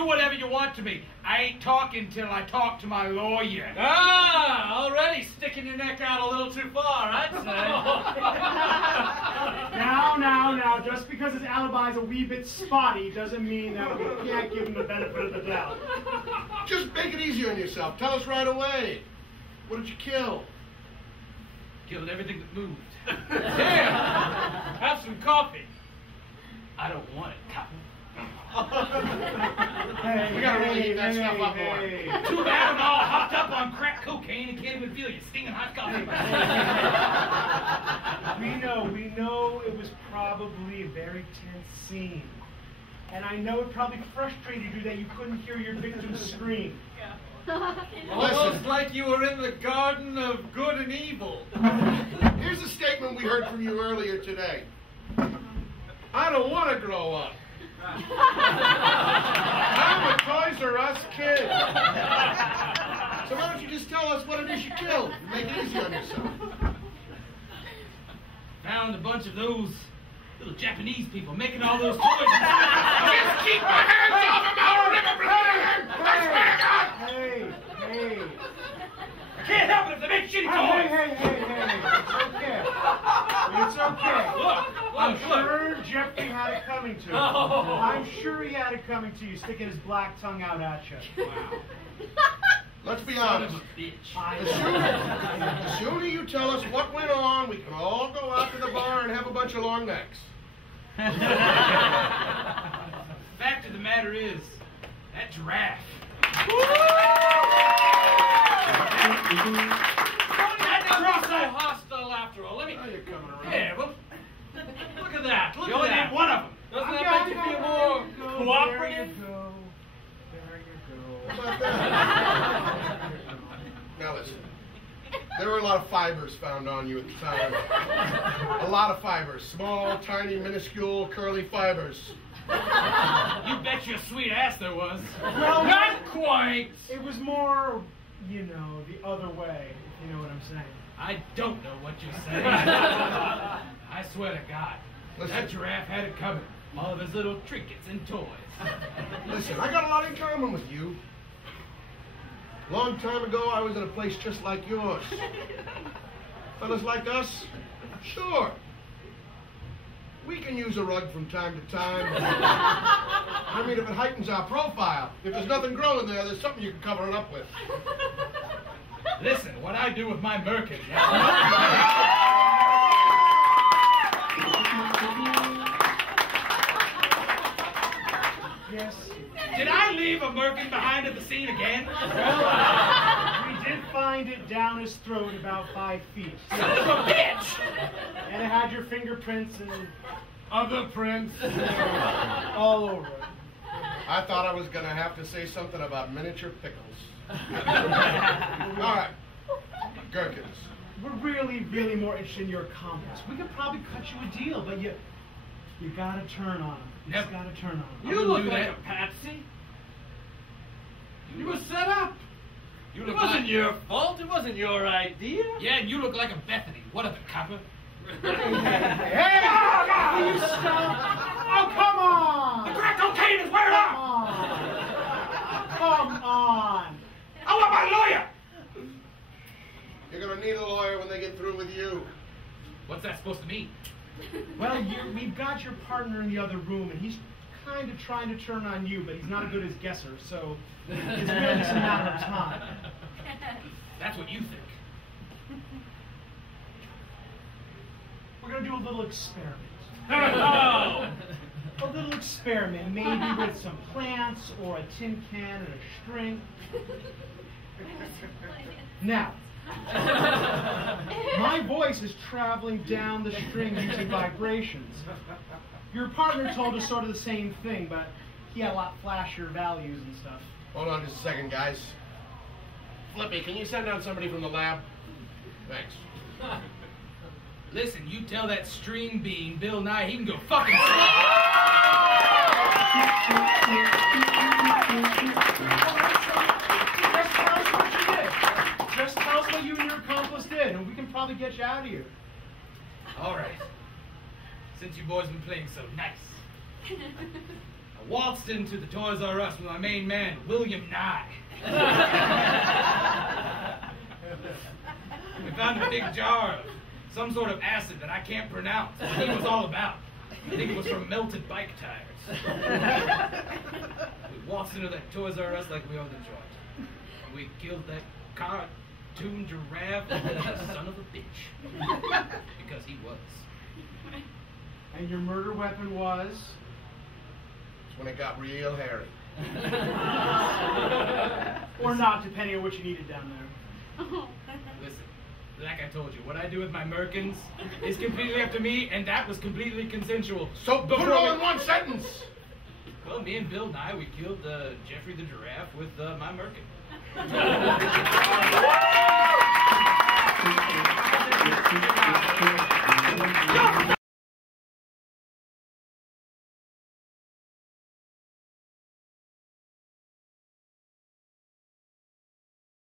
do whatever you want to me. I ain't talking till I talk to my lawyer. Ah, already sticking your neck out a little too far, I'd say. Now, just because his alibi's a wee bit spotty doesn't mean that we can't give him the benefit of the doubt. Just make it easy on yourself. Tell us right away. What did you kill? Killed everything that moved. Here, have some coffee. I don't want it, Cotton. Hey, We gotta really heat that stuff up more. Too bad I'm all hopped up on crack cocaine and can't even feel you stinging hot coffee. We know it was probably a very tense scene. And I know it probably frustrated you that you couldn't hear your victim scream. Almost like you were in the garden of good and evil. Here's a statement we heard from you earlier today. I don't want to grow up. I'm a Toys R Us kid. So why don't you just tell us what it is you killed? Make it easy on yourself. Found a bunch of those little Japanese people making all those toys. Just keep my hands off him! I'll rip him! I swear to God! Hey. I can't help it if they make shitty toys! Hey. It's okay. Look, I'm sure Jeffrey had it coming to him. Oh. I'm sure he had it coming to you, sticking his black tongue out at you. Wow. Let's be Son honest. of a bitch. The sooner you tell us what went on, we can all go out to the bar and have a bunch of long necks. Fact of the matter is, that giraffe. That giraf's so hostile after all. Let me. Now you're coming around. Yeah, well, look at that. You only need one of them. Doesn't that make you feel more cooperative? There you go. How about that? Now listen. There were a lot of fibers found on you at the time. A lot of fibers. Small, tiny, minuscule, curly fibers. You bet your sweet ass there was. Well, Not quite. It was more, the other way, if you know what I'm saying. I don't know what you're saying. I swear to God, Listen. that giraffe had it coming. All of his little trinkets and toys. Listen, I got a lot in common with you. Long time ago, I was in a place just like yours. Fellas like us, sure. We can use a rug from time to time. I mean, if it heightens our profile. If there's nothing growing there, there's something you can cover it up with. Listen, what I do with my merkin. Yes. Did I leave a merkin behind at the scene again? We did find it down his throat about 5 feet. Son of a bitch! And it had your fingerprints and Other prints. all over it. I thought I was going to have to say something about miniature pickles. All right. Gherkins. We're really more interested in your accomplice. We could probably cut you a deal, but you gotta turn on him. You just Yep. gotta turn on him. You wouldn't look do like that. a patsy. You were set up. You It look wasn't like... your fault. It wasn't your idea. Yeah, and you look like a Bethany. What of it, copper? Hey! Will you stop? Oh, come on! The crack cocaine is wearing Come off! on! Come on! I want my lawyer! You're going to need a lawyer when they get through with you. What's that supposed to mean? Well, we've got your partner in the other room, and he's kind of trying to turn on you, but he's not as good as guesser, so it's really just a matter of time. That's what you think. We're going to do a little experiment. Oh! A little experiment, maybe with some plants or a tin can and a string. Now, my voice is traveling down the string using vibrations. Your partner told us sort of the same thing, but he had a lot flashier values and stuff. Hold on just a second, guys. Flippy, can you send down somebody from the lab? Thanks. Listen, you tell that string bean Bill Nye he can go fucking Just tell us what you did. Just tell us what you and your accomplice did, and we can probably get you out of here. All right. Since you boys been playing so nice, I waltzed into the Toys R Us with my main man, William Nye. We found a big jar of some sort of acid that I can't pronounce what he was all about. I think it was from melted bike tires. We waltzed into that Toys R Us like we owned the joint. And we killed that cartoon giraffe, son of a bitch. Because he was. And your murder weapon was? That's when it got real hairy. Or not, depending on what you needed down there. Listen, like I told you, what I do with my merkins is completely up to me, and that was completely consensual. So put it all in one sentence. Well, me and Bill Nye, we killed Jeffrey the giraffe with my merkin.